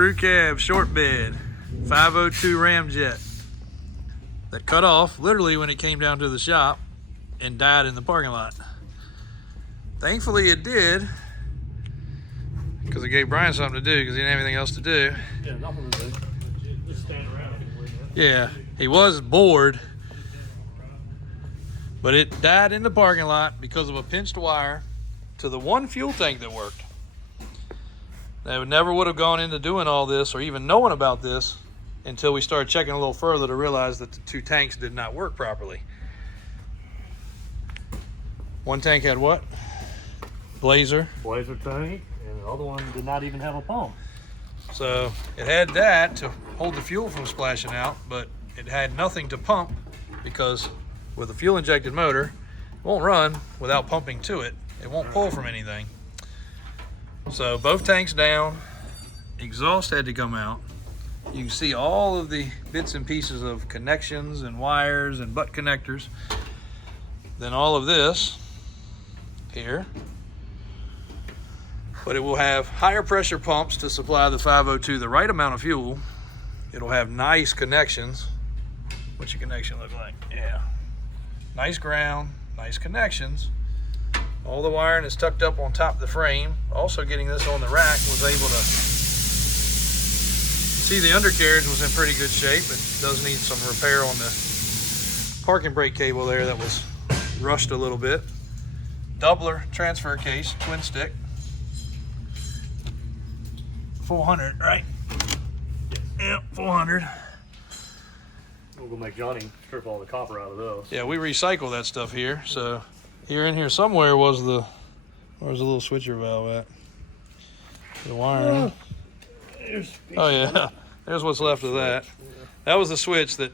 crew cab short bed 502 ramjet that cut off literally when it came down to the shop and died in the parking lot. Thankfully it did, because it gave Brian something to do because he didn't have anything else to do. Yeah, nothing to do. Just stand around anyway. Yeah, he was bored, but it died in the parking lot because of a pinched wire to the one fuel tank that worked. They never would have gone into doing all this or even knowing about this until we started checking a little further to realize that the two tanks did not work properly. One tank had what? Blazer tank, and the other one did not even have a pump. So it had that to hold the fuel from splashing out, but it had nothing to pump because with a fuel injected motor, it won't run without pumping to it. It won't pull from anything. So both tanks down, exhaust had to come out. You can see all of the bits and pieces of connections and wires and butt connectors. Then all of this here. But it will have higher pressure pumps to supply the 502 the right amount of fuel. It'll have nice connections. What's your connection look like? Yeah. Nice ground, nice connections. All the wiring is tucked up on top of the frame. Also getting this on the rack was able to see the undercarriage was in pretty good shape. It does need some repair on the parking brake cable there that was rushed a little bit. Doubler transfer case, twin stick. 400, right? Yep, 400. We'll go make Johnny strip all the copper out of those. Yeah, we recycle that stuff here. So here in here somewhere was the, where's the little switcher valve at? The wiring. Oh yeah, there's what's left of that. That was the switch that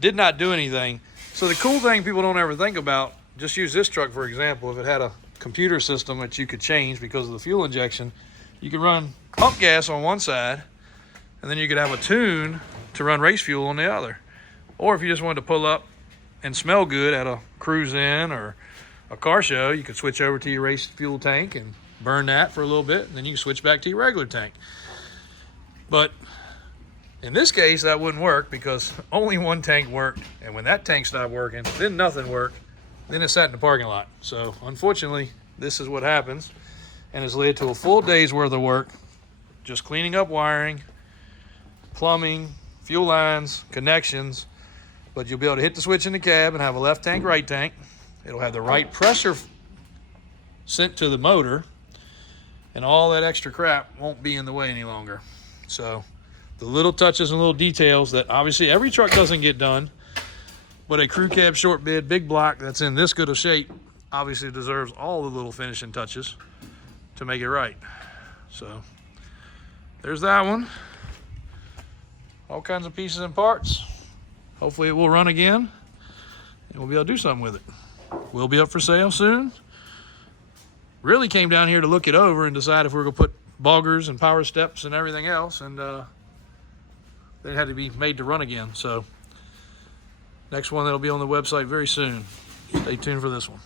did not do anything. So the cool thing people don't ever think about, just use this truck for example, if it had a computer system that you could change because of the fuel injection, you could run pump gas on one side, and then you could have a tune to run race fuel on the other. Or if you just wanted to pull up and smell good at a cruise in or a car show, you could switch over to your race fuel tank and burn that for a little bit, and then you can switch back to your regular tank. But in this case, that wouldn't work because only one tank worked, and when that tank stopped working, then nothing worked. Then it sat in the parking lot. So unfortunately, this is what happens, and has led to a full day's worth of work, just cleaning up wiring, plumbing, fuel lines, connections. But you'll be able to hit the switch in the cab and have a left tank, right tank. It'll have the right pressure sent to the motor, and all that extra crap won't be in the way any longer. So the little touches and little details that obviously every truck doesn't get done, but a crew cab short bed big block that's in this good of shape obviously deserves all the little finishing touches to make it right. So there's that one. All kinds of pieces and parts. Hopefully it will run again and we'll be able to do something with it. We'll be up for sale soon. Really came down here to look it over and decide if we were gonna put boggers and power steps and everything else, and they had to be made to run again. So next one that'll be on the website very soon. Stay tuned for this one.